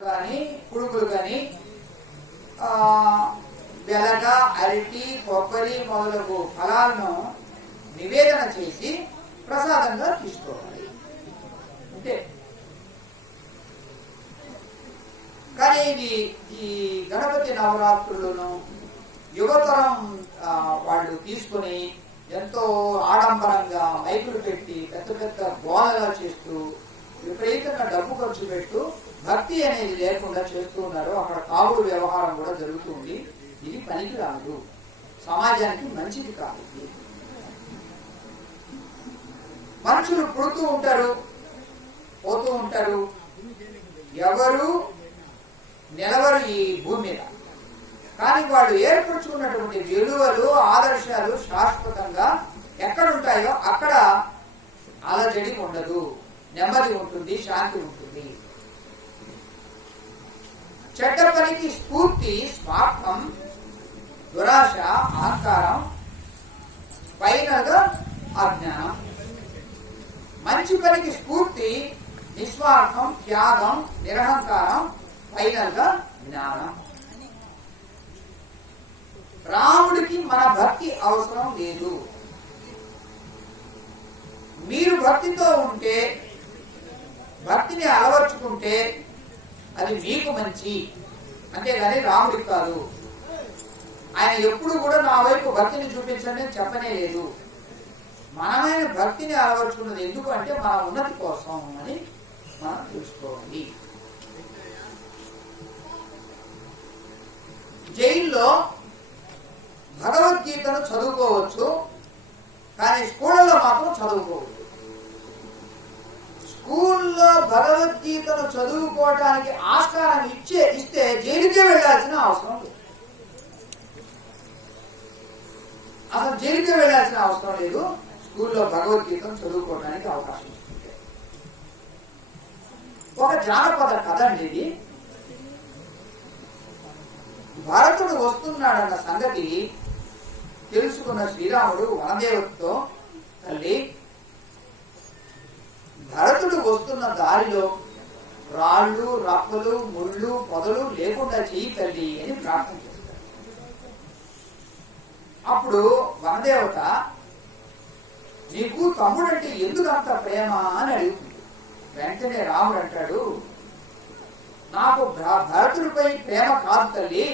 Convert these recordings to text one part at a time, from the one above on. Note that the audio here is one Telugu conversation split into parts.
కానీ పురుగులు కానీ వెలగ అరటి కొబ్బరి మొదలగు ఫలాలను నివేదన చేసి ప్రసాదంగా తీసుకోవాలి అంటే. కానీ ఇది ఈ గణపతి నవరాత్రులను యువతరం వాళ్ళు తీసుకుని ఎంతో ఆడంబరంగా మైకులు పెట్టి పెద్ద పెద్ద గోలగా చేస్తూ విపరీతంగా డబ్బు ఖర్చు పెట్టు భక్తి అనేది లేకుండా చేస్తూ ఉన్నారు. అక్కడ కావుడు వ్యవహారం కూడా జరుగుతుంది. ఇది పనికి రాదు, సమాజానికి మంచిది కాదు. మనుషులు పుడుతూ ఉంటారు, పోతూ ఉంటారు, ఎవరు నిలవరు ఈ భూమి మీద. కానీ వాళ్ళు ఏర్పరచుకున్నటువంటి విలువలు ఆదర్శాలు శాశ్వతంగా ఎక్కడుంటాయో అక్కడ అలజడి ఉండదు, నెమ్మది ఉంటుంది, శాంతి ఉంటుంది. చెడ్డ పనికి స్ఫూర్తి స్వార్థం, దురాశ, అహంకారం, పైనగా అజ్ఞానం. మంచి పనికి స్ఫూర్తి నిస్వార్థం, త్యాగం, నిరహంకారం, పైనగా జ్ఞానం. రాముడికి మన భక్తి అవసరం లేదు. మీరు భక్తితో ఉంటే, భక్తిని అలవర్చుకుంటే అది మీకు మంచి, అంతేగాని రాముడికి కాదు. ఆయన ఎప్పుడు కూడా నా వైపు భక్తిని చూపించండి అని చెప్పనే లేదు. మనమైన భక్తిని అలవర్చుకున్నది ఎందుకు అంటే మన ఉన్నతి కోసం అని మనం తెలుసుకోవాలి. జైల్లో భగవద్గీతను చదువుకోవచ్చు, కానీ స్కూళ్ళలో మాత్రం చదువుకోవచ్చు. స్కూల్లో భగవద్గీతను చదువుకోవడానికి ఆస్కారం ఇస్తే జైలుకే వెళ్లాల్సిన అవసరం లేదు. అసలు జైలుకే వెళ్లాల్సిన అవసరం లేదు. స్కూల్లో భగవద్గీతను చదువుకోవడానికి అవకాశం ఇస్తుంది. ఒక జానపద కథ అండి ఇది. భరతుడు వస్తున్నాడన్న సంగతి తెలుసుకున్న శ్రీరాముడు వనదేవతతో, తల్లి భరతుడు వస్తున్న దారిలో రాళ్ళు, రప్పలు, ముళ్ళు, పొదలు లేకుండా చెయ్యి తల్లి అని ప్రార్థన చేస్తాడు. అప్పుడు వనదేవత, నీకు తమ్ముడంటే ఎందుకు అంత ప్రేమ అని అడుగుతుంది. వెంటనే రాముడు అంటాడు, నాకు భరతుడిపై ప్రేమ కాదు తల్లి,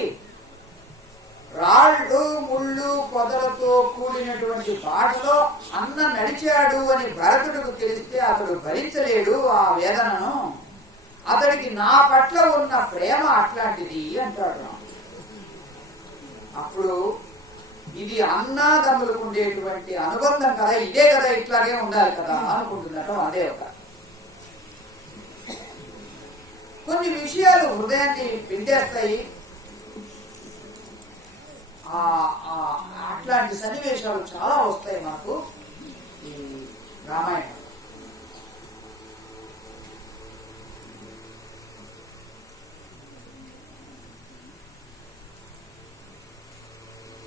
రాళ్ళు, ముళ్ళు, పొదలతో కూడినటువంటి బాటలో అన్న నడిచాడు అని భరతుడికి తెలిస్తే అతడు భరించలేడు ఆ వేదనను. అతడికి నా పట్ల ఉన్న ప్రేమ అట్లాంటిది అంటాడు. అప్పుడు ఇది అన్నాదమ్ములకు ఉండేటువంటి అనుబంధం కదా, ఇదే కదా, ఇట్లాగే ఉండాలి కదా అనుకుంటున్నట్టు అదే ఒక కొన్ని విషయాలు హృదయాన్ని పిండేస్తాయి. అట్లాంటి సన్నివేశాలు చాలా వస్తాయి మనకు ఈ రామాయణం.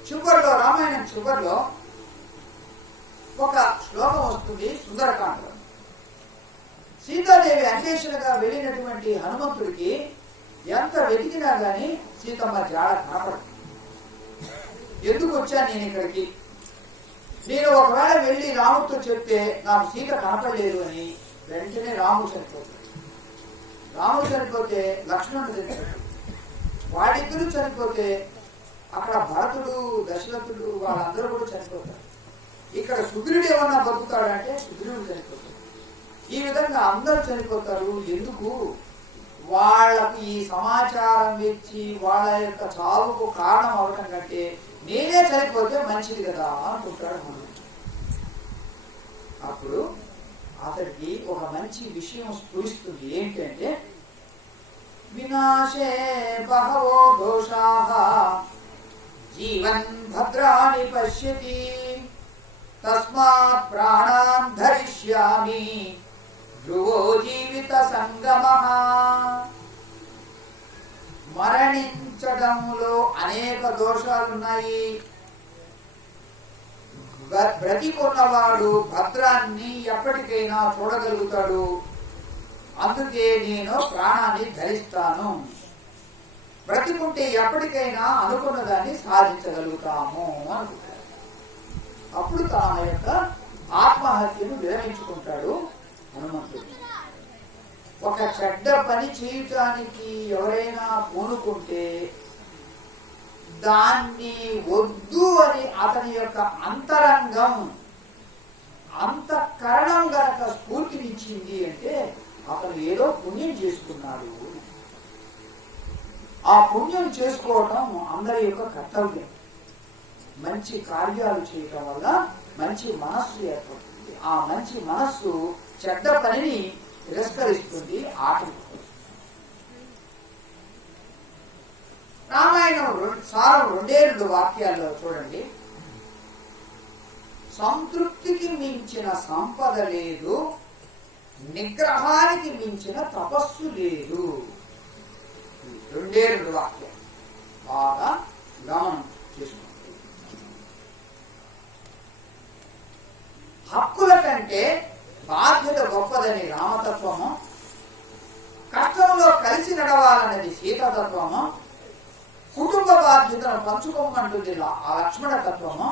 చివరిలో, రామాయణం చివరిలో ఒక శ్లోకం వస్తుంది సుందరకాండలో. సీతాదేవి అన్వేషణగా వెళ్ళినటువంటి హనుమంతుడికి ఎంత వెతికినా గాని సీతమ్మ జాడ కనపడదు. ఎందుకు వచ్చా నేను ఇక్కడికి, నేను ఒకవేళ వెళ్ళి రాముడితో చెప్తే నాకు సీత కనపడలేదు అని వెంటనే రాముడు చనిపోతాడు. రాముడు చనిపోతే లక్ష్మణుడు చనిపోతాడు. వాడిద్దరూ చనిపోతే అక్కడ భరతుడు, దశరథుడు వాళ్ళందరూ కూడా చనిపోతారు. ఇక్కడ సుగ్రీవుడు ఏమన్నా బతుకుతాడంటే సుగ్రీవుడు చనిపోతాడు. ఈ విధంగా అందరూ చనిపోతారు. ఎందుకు? వాళ్లకు ఈ సమాచారం ఇచ్చి వాళ్ళ యొక్క చావుకు కారణం అవడం కంటే నేనే చనిపోతే మంచిది కదా అనుకుంటాడు మనం. అప్పుడు అతడికి ఒక మంచి విషయం స్ఫురిస్తుంది. ఏంటంటే, వినాశే బహవో దోషాః జీవన్ భద్రాణి పశ్యతి తస్మాత్ ప్రాణాన్ ధరిష్యామి ధ్రువో జీవిత సంగమః. మరణించడంలో అనేక దోషాలున్నాయి. బ్రతికున్నవాడు భద్రాన్ని ఎప్పటికైనా చూడగలుగుతాడు. అందుకే నేను ప్రాణాన్ని ధరిస్తాను. బ్రతికుంటే ఎప్పటికైనా అనుకున్న దాన్ని సాధించగలుగుతాము అనుకుంటాడు. అప్పుడు తన యొక్క ఆత్మహత్యను విరమించుకుంటాడు హనుమంతుడు. ఒక చెడ్డ పని చేయటానికి ఎవరైనా పూనుకుంటే దాన్ని వద్దు అని అతని యొక్క అంతరంగం అంతఃకరణం గనక స్ఫూర్తినిచ్చింది అంటే అతను ఏదో పుణ్యం చేసుకున్నాడు. ఆ పుణ్యం చేసుకోవటం అందరి యొక్క కర్తవ్యం. మంచి కార్యాలు చేయటం వల్ల మంచి మనస్సు ఏర్పడుతుంది. ఆ మంచి మనస్సు చెడ్డ పనిని తిరస్కరిస్తుంది, ఆటంకం. రామాయణం సారం 2 వాక్యాల్లో చూడండి. సంతృప్తికి మించిన సంపద లేదు, నిగ్రహానికి మించిన తపస్సు లేదు. 2 వాక్యాలు బాగా గమనం చేసుకోండి. హక్కుల కంటే బాధ్యత గొప్పదని రామతత్వము, కష్టంలో కలిసి నడవాలన్నది సీతాతత్వము, కుటుంబ బాధ్యతను పంచుకోమంటుంది ఆ లక్ష్మణ తత్వము,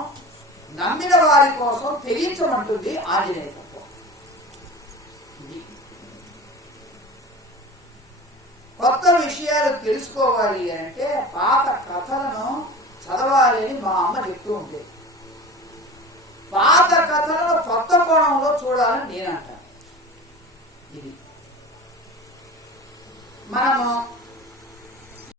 నమ్మిన వారి కోసం తెగించమంటుంది ఆంజనేయ తత్వం. కొత్త విషయాలు తెలుసుకోవాలి అంటే పాత కథలను చదవాలి అని మా అమ్మ చెప్తూ ఉండేది. పాత కథలను కొత్త కోణంలో చూడాలని నేనంటాను. ఇది మనము